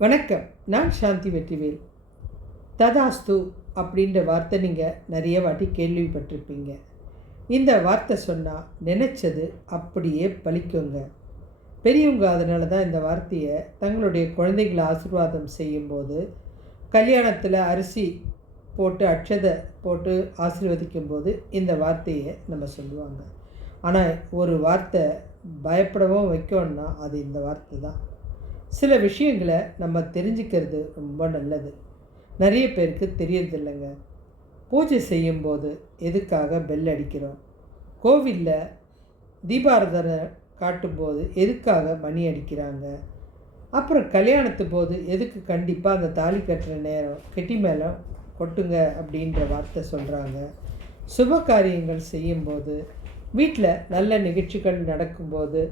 வணக்கம். நான் சாந்தி வெற்றிவேல். ததாஸ்து அப்படின்ற வார்த்தை நீங்கள் நிறைய வாட்டி கேள்விப்பட்டிருப்பீங்க. இந்த வார்த்தை சொன்னால் நினச்சது அப்படியே பலிக்குங்க. பெரியவங்க அதனால தான் இந்த வார்த்தையை தங்களுடைய குழந்தைகளை ஆசீர்வாதம் செய்யும்போது, கல்யாணத்தில் அரிசி போட்டு அட்சதை போட்டு ஆசீர்வதிக்கும்போது இந்த வார்த்தையை நம்ம சொல்லுவாங்க. ஆனால் ஒரு வார்த்தை பயப்படவும் வைக்கணும்னா அது இந்த வார்த்தை தான். சில விஷயங்களை நம்ம தெரிஞ்சுக்கிறது ரொம்ப நல்லது. நிறைய பேருக்கு தெரியறதில்லைங்க. பூஜை செய்யும்போது எதுக்காக பெல் அடிக்கிறோம்? கோவிலில் தீபாராதனை காட்டும்போது எதுக்காக மணி அடிக்கிறாங்க? அப்புறம் கல்யாணத்து போது எதுக்கு கண்டிப்பாக அந்த தாலி கட்டுற நேரம் கெட்டி மேலே கொட்டுங்க அப்படின்ற வார்த்தை சொல்கிறாங்க. சுப காரியங்கள் செய்யும்போது, வீட்டில் நல்ல நிகழ்ச்சிகள் நடக்கும்போது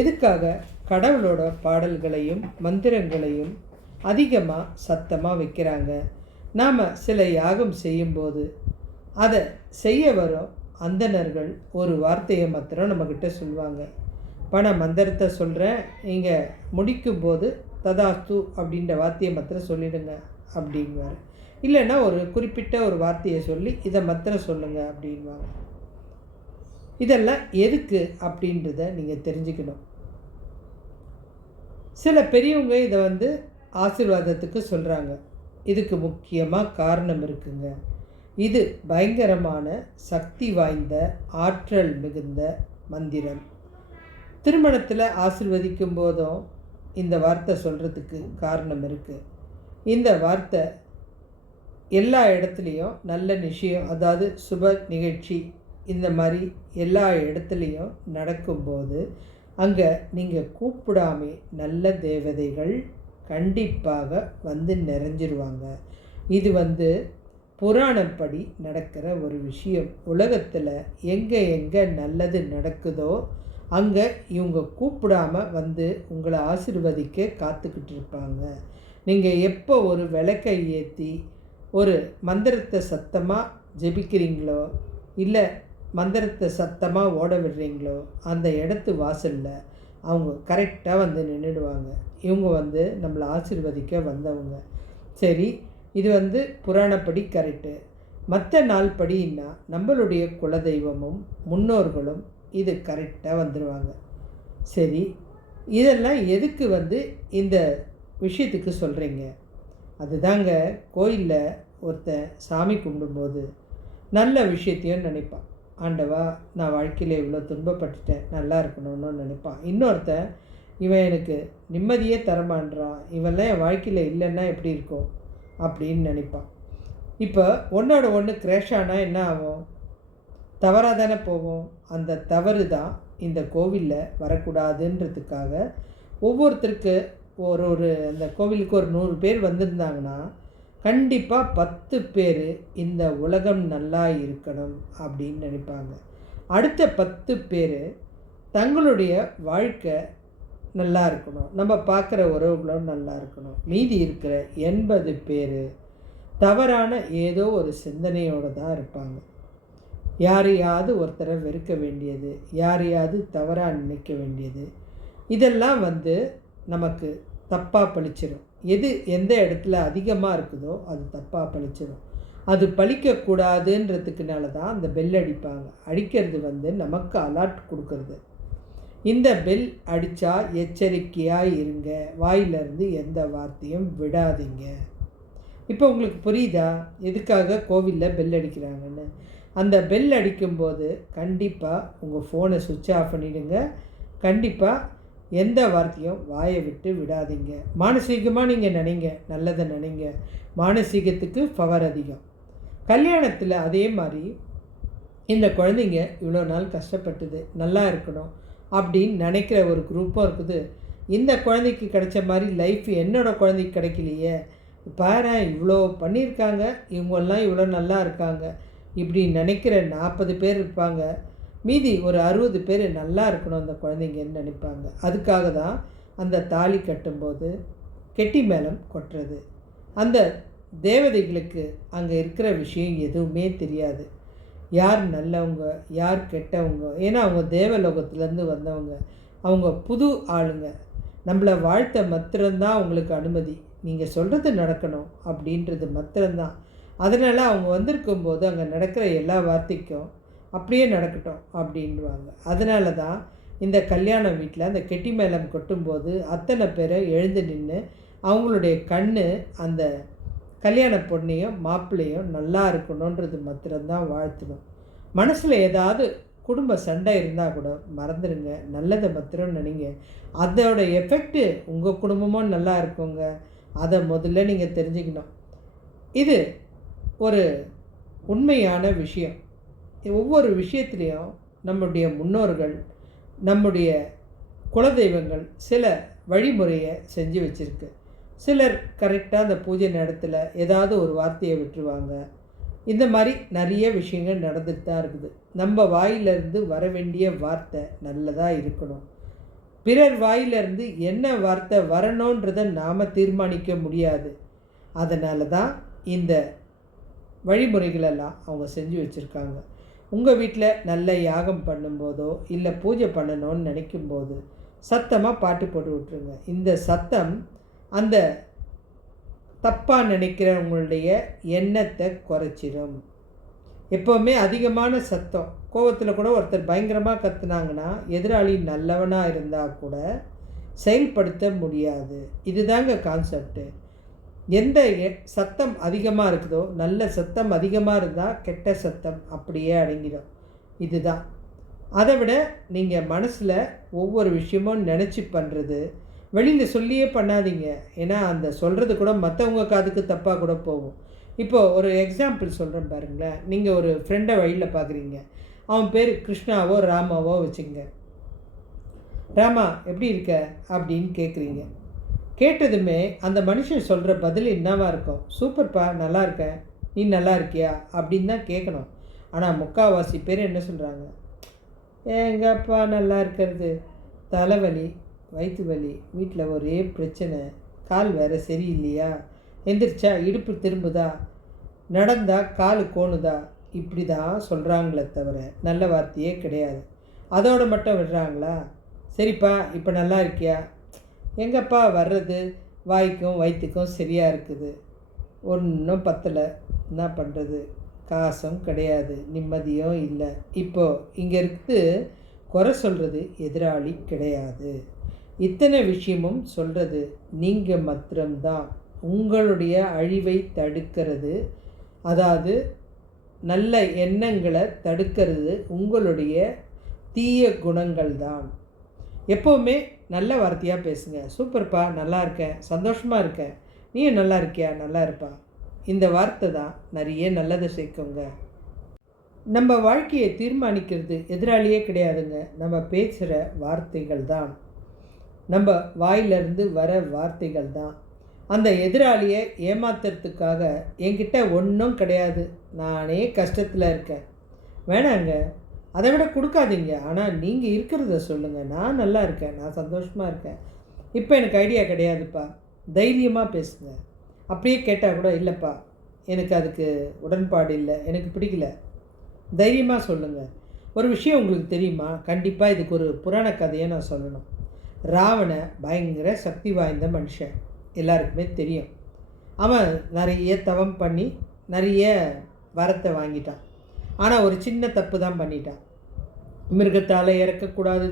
எதுக்காக கடவுளோட பாடல்களையும் மந்திரங்களையும் அதிகமாக சத்தமாக வைக்கிறாங்க? நாம் சில யாகம் செய்யும்போது அதை செய்ய வரும் அந்தணர்கள் ஒரு வார்த்தையை மாத்திரம் நம்மக்கிட்ட சொல்லுவாங்க. நான் மந்திரத்தை சொல்கிறேன், நீங்கள் முடிக்கும்போது ததாஸ்து அப்படின்ற வார்த்தையை மாத்திரம் சொல்லிடுங்க அப்படிங்குவார். இல்லைன்னா ஒரு குறிப்பிட்ட ஒரு வார்த்தையை சொல்லி இதை மாத்திரம் சொல்லுங்கள் அப்படின்வாங்க. இதெல்லாம் எதுக்கு அப்படின்றத நீங்கள் தெரிஞ்சுக்கணும். சில பெரியவங்க இதை ஆசீர்வாதத்துக்கு சொல்கிறாங்க. இதுக்கு முக்கியமாக காரணம் இருக்குங்க. இது பயங்கரமான சக்தி வாய்ந்த ஆற்றல் மிகுந்த மந்திரம். திருமணத்தில் ஆசீர்வதிக்கும் போதும் இந்த வார்த்தை சொல்கிறதுக்கு காரணம் இருக்குது. இந்த வார்த்தை எல்லா இடத்துலையும் நல்ல விஷயம், அதாவது சுப நிகழ்ச்சி இந்த மாதிரி எல்லா இடத்துலையும் நடக்கும்போது அங்கே நீங்கள் கூப்பிடாமே நல்ல தேவதைகள் கண்டிப்பாக வந்து நிறைஞ்சிருவாங்க. இது புராணப்படி நடக்கிற ஒரு விஷயம். உலகத்தில் எங்கே நல்லது நடக்குதோ அங்கே இவங்க கூப்பிடாம உங்களை ஆசீர்வதிக்க காத்துக்கிட்டு இருப்பாங்க. நீங்கள் எப்போ ஒரு விளக்கை ஏற்றி ஒரு மந்திரத்தை சத்தமாக ஜெபிக்கிறீங்களோ, இல்லை மந்திரத்தை சத்தமாக ஓட விடுறீங்களோ, அந்த இடத்து வாசலில் அவங்க கரெக்டாக நின்றுடுவாங்க. இவங்க நம்மளை ஆசீர்வதிக்க வந்தவங்க. சரி, இது புராணப்படி கரெக்டு. மற்ற நாள் படின்னா நம்மளுடைய குலதெய்வமும் முன்னோர்களும் இது கரெக்டாக வந்துடுவாங்க. சரி, இதெல்லாம் எதுக்கு இந்த விஷயத்துக்கு சொல்கிறீங்க? அதுதாங்க, கோயிலில் ஒருத்தன் சாமி கும்பிடும்போது நல்ல விஷயத்தையும் நினைப்பான். ஆண்டவா, நான் வாழ்க்கையில் இவ்வளோ துன்பப்பட்டுட்டேன், நல்லா இருக்கணும்னு நினைப்பான். இன்னொருத்தன், இவன் எனக்கு நிம்மதியே தரமான்றான், இவெல்லாம் என் வாழ்க்கையில் இல்லைன்னா எப்படி இருக்கும் அப்படின்னு நினைப்பான். இப்போ ஒன்றோட ஒன்று கிராஷ் ஆனால் என்ன ஆகும்? தவறாக தானே போகும். அந்த தவறு தான் இந்த கோவிலில் வரக்கூடாதுன்றதுக்காக ஒவ்வொருத்தருக்கு ஒரு அந்த கோவிலுக்கு ஒரு 100 பேர் வந்திருந்தாங்கன்னா கண்டிப்பாக 10 பேர் இந்த உலகம் நல்லா இருக்கணும் அப்படின்னு நினைப்பாங்க. அடுத்த 10 பேர் தங்களுடைய வாழ்க்கை நல்லா இருக்கணும், நம்ம பார்க்குற உறவுகளும் நல்லா இருக்கணும். மீதி இருக்கிற 80 பேர் தவறான ஏதோ ஒரு சிந்தனையோடு தான் இருப்பாங்க. யாரையாவது ஒருத்தரை வெறுக்க வேண்டியது, யாரையாவது தவறாக நினைக்க வேண்டியது, இதெல்லாம் நமக்கு தப்பாக பழிச்சிடும். எந்த இடத்துல அதிகமாக இருக்குதோ அது தப்பாக பழிச்சிடும். அது பழிக்கக்கூடாதுன்றதுக்குனால தான் அந்த பெல் அடிப்பாங்க. அடிக்கிறது நமக்கு அலர்ட் கொடுக்கறது. இந்த பெல் அடித்தா எச்சரிக்கையாக இருங்க, வாயிலிருந்து எந்த வார்த்தையும் விடாதீங்க. இப்போ உங்களுக்கு புரியுதா எதுக்காக கோவிலில் பெல் அடிக்கிறாங்கன்னு? அந்த பெல் அடிக்கும்போது கண்டிப்பாக உங்கள் ஃபோனை சுவிட்ச் ஆஃப் பண்ணிவிடுங்க. கண்டிப்பாக எந்த வார்த்தையும் வாயை விட்டு விடாதீங்க. மானசீகமாக நீங்கள் நினைங்க, நல்லதை நினைங்க. மானசீகத்துக்கு பவர் அதிகம். கல்யாணத்தில் அதே மாதிரி இந்த குழந்தைங்க இவ்வளோ நாள் கஷ்டப்பட்டுது, நல்லா இருக்கணும் அப்படின்னு நினைக்கிற ஒரு குரூப்பும் இருக்குது. இந்த குழந்தைக்கு கிடைச்ச மாதிரி லைஃப் என்னோடய குழந்தைக்கு கிடைக்கலையே, பாரு இவ்வளோ பண்ணியிருக்காங்க, இவங்கெல்லாம் இவ்வளோ நல்லா இருக்காங்க, இப்படி நினைக்கிற 40 பேர் இருப்பாங்க. மீதி ஒரு 60 பேர் நல்லா இருக்கணும் அந்த குழந்தைங்கன்னு நினைப்பாங்க. அதுக்காக தான் அந்த தாலி கட்டும்போது கெட்டி மேளம் கொட்டுறது. அந்த தேவதைகளுக்கு அங்கே இருக்கிற விஷயம் எதுவுமே தெரியாது. யார் நல்லவங்க, யார் கெட்டவங்க. ஏன்னா அவங்க தேவலோகத்துலேருந்து வந்தவங்க, அவங்க புது ஆளுங்க. நம்மளை வாழ்த்த மாத்திரம்தான் உங்களுக்கு அனுமதி. நீங்கள் சொல்கிறது நடக்கணும் அப்படின்றது மாத்திரம்தான். அதனால் அவங்க வந்திருக்கும்போது அங்கே நடக்கிற எல்லா வார்த்தைக்கும் அப்படியே நடக்கட்டும் அப்படின்வாங்க. அதனால தான் இந்த கல்யாண வீட்டில் அந்த கெட்டி மேளம் கொட்டும்போது அத்தனை பேரை எழுந்து நின்று அவங்களுடைய கண் அந்த கல்யாண பொண்ணையும் மாப்பிள்ளையும் நல்லா இருக்கணுன்றது மாத்திரம்தான் வாழ்த்தணும். மனசில் ஏதாவது குடும்ப சண்டை இருந்தால் கூட மறந்துடுங்க, நல்லதை மாத்திரம் நினைங்க. அதோட எஃபெக்ட்டு உங்கள் குடும்பமும் நல்லா இருக்குங்க. அதை முதல்ல நீங்கள் தெரிஞ்சுக்கணும். இது ஒரு உண்மையான விஷயம். ஒவ்வொரு விஷயத்துலேயும் நம்முடைய முன்னோர்கள், நம்முடைய குலதெய்வங்கள் சில வழிமுறையை செஞ்சு வச்சுருக்கு. சிலர் கரெக்டாக அந்த பூஜை நேரத்தில் ஏதாவது ஒரு வார்த்தையை விட்டுருவாங்க. இந்த மாதிரி நிறைய விஷயங்கள் நடந்துட்டு தான் இருக்குது. நம்ம வாயிலிருந்து வர வேண்டிய வார்த்தை நல்லதாக இருக்கணும். பிறர் வாயிலிருந்து என்ன வார்த்தை வரணுன்றதை நாம் தீர்மானிக்க முடியாது. அதனால தான் இந்த வழிமுறைகளெல்லாம் அவங்க செஞ்சு வச்சுருக்காங்க. உங்கள் வீட்டில் நல்ல யாகம் பண்ணும்போதோ இல்லை பூஜை பண்ணணும்னு நினைக்கும்போது சத்தமாக பாட்டு போட்டு விட்ருங்க. இந்த சத்தம் அந்த தப்பாக நினைக்கிறவங்களுடைய எண்ணத்தை குறைச்சிடும். எப்போவுமே அதிகமான சத்தம், கோவத்தில் கூட ஒருத்தர் பயங்கரமாக கத்துனாங்கன்னா எதிராளி நல்லவனாக இருந்தால் கூட செயல்படுத்த முடியாது. இதுதாங்க கான்செப்டு. எந்த சத்தம் அதிகமாக இருக்குதோ, நல்ல சத்தம் அதிகமாக இருந்தால் கெட்ட சத்தம் அப்படியே அடங்கிடும். இதுதான். அதை விட நீங்கள் மனசில் ஒவ்வொரு விஷயமும் நினச்சி பண்ணுறது, வெளியில் சொல்லியே பண்ணாதீங்க. ஏன்னா அந்த சொல்கிறது கூட மற்றவங்க காதுக்கு தப்பாக கூட போகும். இப்போது ஒரு எக்ஸாம்பிள் சொல்கிறேன் பாருங்களேன். நீங்கள் ஒரு ஃப்ரெண்டை வழியில் பார்க்குறீங்க. அவன் பேர் கிருஷ்ணாவோ ராமாவோ வச்சுங்க. ராமா எப்படி இருக்க அப்படின்னு கேட்குறீங்க. கேட்டதுமே அந்த மனுஷன் சொல்கிற பதில் என்னவாக இருக்கும்? சூப்பர்ப்பா, நல்லா இருக்கேன், நீ நல்லா இருக்கியா அப்படின்னு தான் கேட்கணும். ஆனால் முக்கால்வாசி பேர் என்ன சொல்கிறாங்க? எங்கப்பா நல்லா இருக்கிறது, தலைவலி, வயிற்று வலி, வீட்டில் ஒரே பிரச்சனை, கால் வேறு சரியில்லையா, எந்திரிச்சா இடுப்பு திரும்புதா, நடந்தால் கால் கோணுதா, இப்படி தான் சொல்கிறாங்களே தவிர நல்ல வார்த்தையே கிடையாது. அதோடு மட்டும் விடுறாங்களா? சரிப்பா இப்போ நல்லா இருக்கியா? எங்கப்பா வர்றது, வாய்க்கும் வயிற்றுக்கும் சரியாக இருக்குது, ஒன்றும் பத்தலை, என்ன பண்ணுறது, காசும் கிடையாது, நிம்மதியும் இல்லை. இப்போது இங்கே இருக்குது குறை சொல்கிறது எதிராளி கிடையாது. இத்தனை விஷயமும் சொல்கிறது நீங்கள் மாத்திரம்தான். உங்களுடைய அழிவை தடுக்கிறது, அதாவது நல்ல எண்ணங்களை தடுக்கிறது உங்களுடைய தீய குணங்கள் தான். எப்போவுமே நல்ல வார்த்தையாக பேசுங்க. சூப்பர்ப்பா, நல்லா இருக்கேன், சந்தோஷமாக இருக்கேன், நீ நல்லா இருக்கியா, நல்லா இருப்பா. இந்த வார்த்தை தான் நிறைய நல்லதை சேர்க்குங்க. நம்ம வாழ்க்கையை தீர்மானிக்கிறது எதிராளியே கிடையாதுங்க, நம்ம பேசுகிற வார்த்தைகள் தான், நம்ம வாயிலிருந்து வர வார்த்தைகள் தான். அந்த எதிராளியை ஏமாத்துறதுக்காக என்கிட்ட ஒன்றும் கிடையாது, நானே கஷ்டத்தில் இருக்கேன், வேணாங்க, அதை விட கொடுக்காதீங்க, ஆனால் நீங்கள் இருக்கிறத சொல்லுங்கள், நான் நல்லா இருக்கேன், நான் சந்தோஷமாக இருக்கேன், இப்போ எனக்கு ஐடியா கிடையாதுப்பா, தைரியமாக பேசுங்க. அப்படியே கேட்டால் கூட இல்லைப்பா, எனக்கு அதுக்கு உடன்பாடு இல்லை, எனக்கு பிடிக்கல, தைரியமாக சொல்லுங்கள். ஒரு விஷயம் உங்களுக்கு தெரியுமா? கண்டிப்பாக இதுக்கு ஒரு புராண கதையை நான் சொல்லணும். ராவண பயங்கர சக்தி வாய்ந்த மனுஷன், எல்லாருக்குமே தெரியும். அவன் நிறைய தவம் பண்ணி நிறைய வரத்தை வாங்கிட்டான். ஆனால் ஒரு சின்ன தப்பு தான் பண்ணிட்டான். மிருகத்தால் இறக்கக்கூடாது,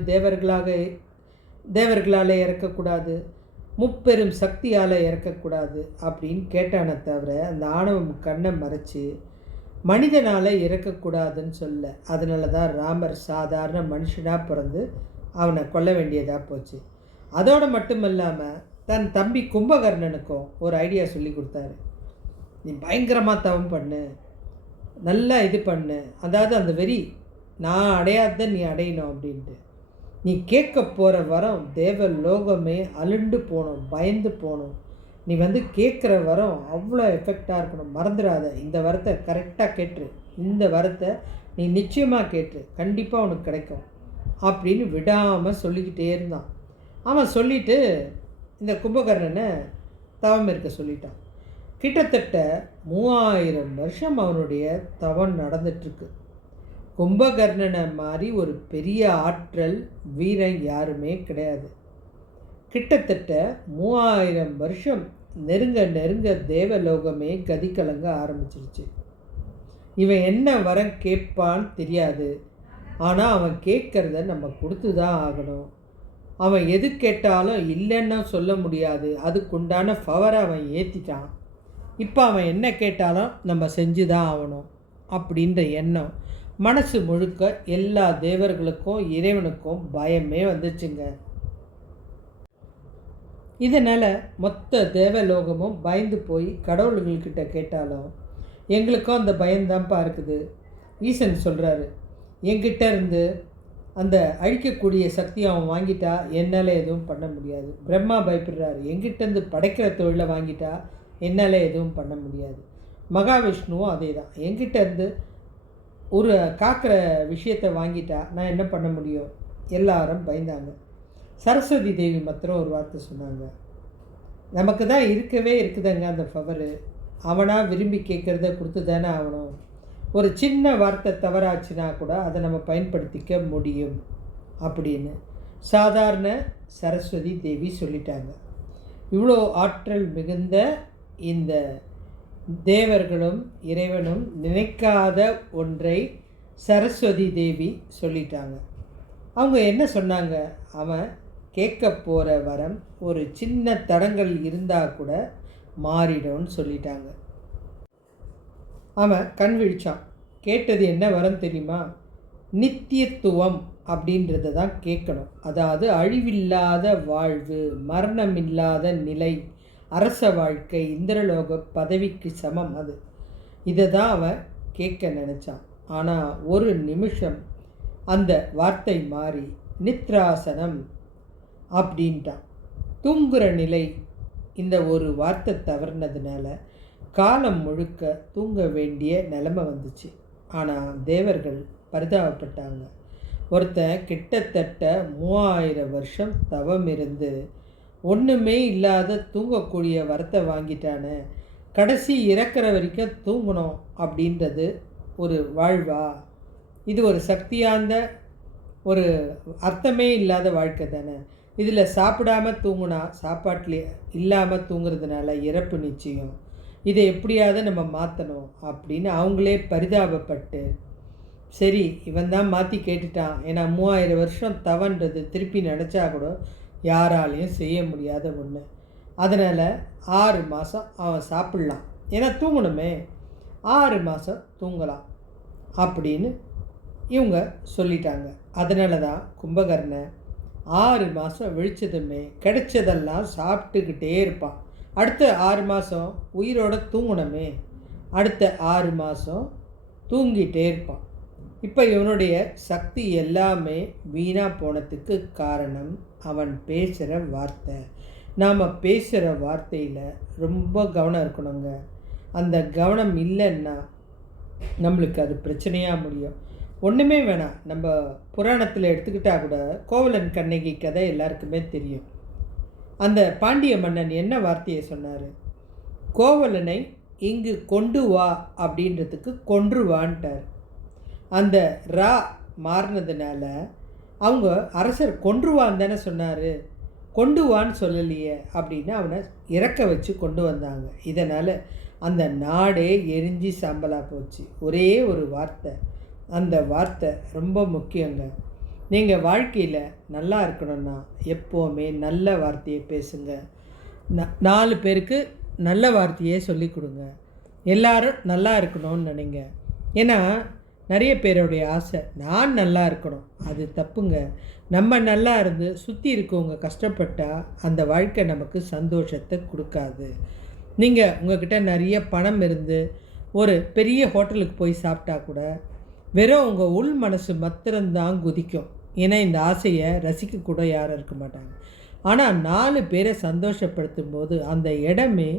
தேவர்களால் இறக்கக்கூடாது, முப்பெரும் சக்தியால் இறக்கக்கூடாது அப்படின்னு கேட்டானே தவிர அந்த ஆணவம் கண்ணை மறைச்சி மனிதனால் இறக்கக்கூடாதுன்னு சொல்ல. அதனால தான் ராமர் சாதாரண மனுஷனாக பிறந்து அவனை கொல்ல வேண்டியதாக போச்சு. அதோடு மட்டும் இல்லாமல் தன் தம்பி கும்பகர்ணனுக்கும் ஒரு ஐடியா சொல்லி கொடுத்தாரு. நீ பயங்கரமாக தவம் பண்ணு, நல்லா இது பண்ணு, அதாவது அந்த வெறி நான் அடையாத நீ அடையணும் அப்படின்ட்டு. நீ கேட்க போகிற வரம் தேவ லோகமே அலுண்டு போகணும், பயந்து போகணும். நீ கேட்குற வரம் அவ்வளோ எஃபெக்டாக இருக்கணும், மறந்துடாத. இந்த வரத்தை கரெக்டாக கேட்டுரு, இந்த வரத்தை நீ நிச்சயமாக கேட்டுரு, கண்டிப்பாக உனக்கு கிடைக்கும் அப்படின்னு விடாமல் சொல்லிக்கிட்டே இருந்தான். அவன் சொல்லிவிட்டு இந்த கும்பகர்ணனை தவம் இருக்க சொல்லிட்டான். கிட்டத்தட்ட 3000 வருஷம் அவனுடைய தவம் நடந்துட்டுருக்கு. கும்பகர்ணனை மாதிரி ஒரு பெரிய ஆற்றல் வீரன் யாருமே கிடையாது. கிட்டத்தட்ட 3000 வருஷம் நெருங்க நெருங்க தேவலோகமே கதி கலங்க ஆரம்பிச்சிருச்சு. இவன் என்ன வரம் கேட்பான்னு தெரியாது. ஆனால் அவன் கேட்குறத நம்ம கொடுத்து தான் ஆகணும். அவன் எது கேட்டாலும் இல்லைன்னு சொல்ல முடியாது. அதுக்குண்டான பவரை அவன் ஏற்றிட்டான். இப்போ அவன் என்ன கேட்டாலும் நம்ம செஞ்சு தான் ஆகணும் அப்படின்ற எண்ணம் மனசு முழுக்க எல்லா தேவர்களுக்கும் இறைவனுக்கும் பயமே வந்துச்சுங்க. இதனால் மொத்த தேவலோகமும் பயந்து போய் கடவுள்கள்கிட்ட கேட்டாலும் எங்களுக்கும் அந்த பயம்தான்ப்பா இருக்குது. ஈசன் சொல்கிறாரு, என்கிட்ட இருந்து அந்த அழிக்கக்கூடிய சக்தி அவன் வாங்கிட்டா என்னால் எதுவும் பண்ண முடியாது. பிரம்மா பயப்படுறாரு, என்கிட்டேருந்து படைக்கிற தொழிலை வாங்கிட்டா என்னால் எதுவும் பண்ண முடியாது. மகாவிஷ்ணுவும் அதே தான், என்கிட்டேருந்து ஒரு காக்கிற விஷயத்தை வாங்கிட்டா நான் என்ன பண்ண முடியும். எல்லாரும் பயந்தாங்க. சரஸ்வதி தேவி மாத்திரம் ஒரு வார்த்தை சொன்னாங்க, நமக்கு தான் இருக்கவே இருக்குதுங்க அந்த பவரு. அவனாக விரும்பி கேட்குறத கொடுத்து தானே ஆகணும். ஒரு சின்ன வார்த்தை தவறாச்சுன்னா கூட அதை நம்ம பயன்படுத்திக்க முடியும் அப்படின்னு சாதாரண சரஸ்வதி தேவி சொல்லிட்டாங்க. இவ்வளோ ஆற்றல் மிகுந்த இந்த தேவர்களும் இறைவனும் நினைக்காத ஒன்றை சரஸ்வதி தேவி சொல்லிட்டாங்க. அவங்க என்ன சொன்னாங்க, அவன் கேட்க போகிற வரம் ஒரு சின்ன தடங்கள் இருந்தால் கூட மாறிடும்னு சொல்லிட்டாங்க. அவன் கண் விழிச்சான். கேட்டது என்ன வரம் தெரியுமா? நித்தியத்துவம் அப்படின்றத தான் கேட்கணும். அதாவது அழிவில்லாத வாழ்வு, மரணமில்லாத நிலை, அரச வாழ்க்கை, இந்திரலோக பதவிக்கு சமம். இதை தான் அவன் கேட்க நினச்சான். ஆனால் ஒரு நிமிஷம் அந்த வார்த்தை மாறி நித்ராசனம் அப்படின்ட்டான். தூங்குகிற நிலை. இந்த ஒரு வார்த்தை தவறினதுனால காலம் முழுக்க தூங்க வேண்டிய நிலைமை வந்துச்சு. ஆனால் தேவர்கள் பரிதாபப்பட்டாங்க. ஒருத்தன் கிட்டத்தட்ட 3000 வருஷம் தவம் இருந்து ஒன்றுமே இல்லாத தூங்கக்கூடிய வரத்தை வாங்கிட்டானே, கடைசி இறக்குற வரைக்கும் தூங்கணும் அப்படின்றது ஒரு வாழ்வா? இது ஒரு சக்தியார்ந்த ஒரு அர்த்தமே இல்லாத வாழ்க்கை தானே. இதில் சாப்பிடாம தூங்குனா சாப்பாட்டில் இல்லாமல் தூங்குறதுனால இறப்பு நிச்சயம். இதை எப்படியாவது நம்ம மாற்றணும் அப்படின்னு அவங்களே பரிதாபப்பட்டு, சரி இவன் தான் மாற்றி கேட்டுட்டான். ஏன்னா 3000 வருஷம் தவன்றது திருப்பி நினச்சா கூட யாராலையும் செய்ய முடியாத ஒன்று. அதனால் 6 மாதம் அவன் சாப்பிட்லாம், ஏன்னா தூங்கணுமே, 6 மாதம் தூங்கலாம் அப்படின்னு இவங்க சொல்லிட்டாங்க. அதனால தான் கும்பகர்ணனை 6 மாதம் விழிச்சதுமே கிடைச்சதெல்லாம் சாப்பிட்டுக்கிட்டே இருப்பான். அடுத்த 6 மாதம் உயிரோடு தூங்கணுமே, அடுத்த 6 மாதம் தூங்கிட்டே இருப்பான். இப்போ இவனுடைய சக்தி எல்லாமே வீணாக போனதுக்கு காரணம் அவன் பேசுகிற வார்த்தை. நாம் பேசுகிற வார்த்தையில் ரொம்ப கவனம் இருக்கணுங்க. அந்த கவனம் இல்லைன்னா நம்மளுக்கு அது பிரச்சனையாக முடியும். ஒன்றுமே வேணாம், நம்ம புராணத்தில் எடுத்துக்கிட்டால் கூட கோவலன் கண்ணகி கதை எல்லாருக்குமே தெரியும். அந்த பாண்டிய மன்னன் என்ன வார்த்தையை சொன்னார்? கோவலனை இங்கு கொண்டு வா அப்படின்றதுக்கு கொன்றுவான்ட்டார். அந்த ரா மாறினதுனால அவங்க அரசர் கொன்றுவான்னு தானே சொன்னார், கொண்டு வான்னு சொல்லலையே அப்படின்னு அவனை இறக்க வச்சு கொண்டு வந்தாங்க. இதனால் அந்த நாடே எரிஞ்சு சாம்பலாக போச்சு. ஒரே ஒரு வார்த்தை, அந்த வார்த்தை ரொம்ப முக்கியங்க. நீங்கள் வாழ்க்கையில் நல்லா இருக்கணும்னா எப்போவுமே நல்ல வார்த்தையை பேசுங்க. 4 பேருக்கு நல்ல வார்த்தையே சொல்லி கொடுங்க. எல்லாரும் நல்லா இருக்கணும்னு நினைங்க. ஏன்னா நிறைய பேருடைய ஆசை நான் நல்லா இருக்கணும். அது தப்புங்க. நம்ம நல்லா இருந்து சுற்றி இருக்கவங்க கஷ்டப்பட்டால் அந்த வாழ்க்கை நமக்கு சந்தோஷத்தை கொடுக்காது. நீங்கள் உங்கள்கிட்ட நிறைய பணம் இருந்து ஒரு பெரிய ஹோட்டலுக்கு போய் சாப்பிட்டா கூட வெறும் உங்கள் உள் மனசு மாத்திரம்தான் குதிக்கும். ஏன்னா இந்த ஆசையை ரசிக்கக்கூட யாரும் இருக்க மாட்டாங்க. ஆனால் 4 பேரை சந்தோஷப்படுத்தும் போது அந்த இடமே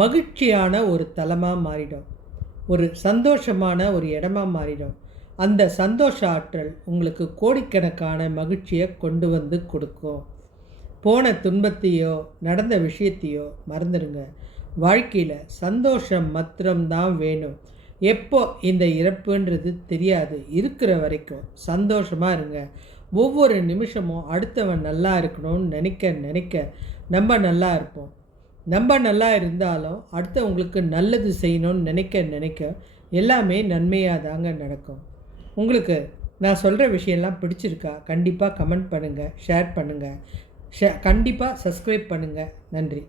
மகிழ்ச்சியான ஒரு தலமாக மாறிடும், ஒரு சந்தோஷமான ஒரு இடமா மாறிடும். அந்த சந்தோஷ ஆற்றல் உங்களுக்கு கோடிக்கணக்கான மகிழ்ச்சியை கொண்டு வந்து கொடுக்கும். போன துன்பத்தையோ நடந்த விஷயத்தையோ மறந்துடுங்க. வாழ்க்கையில் சந்தோஷம் மாத்திரம்தான் வேணும். எப்போ இந்த இறப்புன்றது தெரியாது. இருக்கிற வரைக்கும் சந்தோஷமாக இருங்க. ஒவ்வொரு நிமிஷமும் அடுத்தவன் நல்லா இருக்கணும்னு நினைக்க நம்ம நல்லா இருப்போம். நம்ம நல்லா இருந்தாலும் அடுத்தவங்களுக்கு நல்லது செய்யணும்னு நினைக்க எல்லாமே நன்மையாக தாங்க நடக்கும். உங்களுக்கு நான் சொல்கிற விஷயம்லாம் பிடிச்சிருக்கா? கண்டிப்பாக கமெண்ட் பண்ணுங்கள், ஷேர் பண்ணுங்கள், கண்டிப்பாக சப்ஸ்கிரைப் பண்ணுங்கள். நன்றி.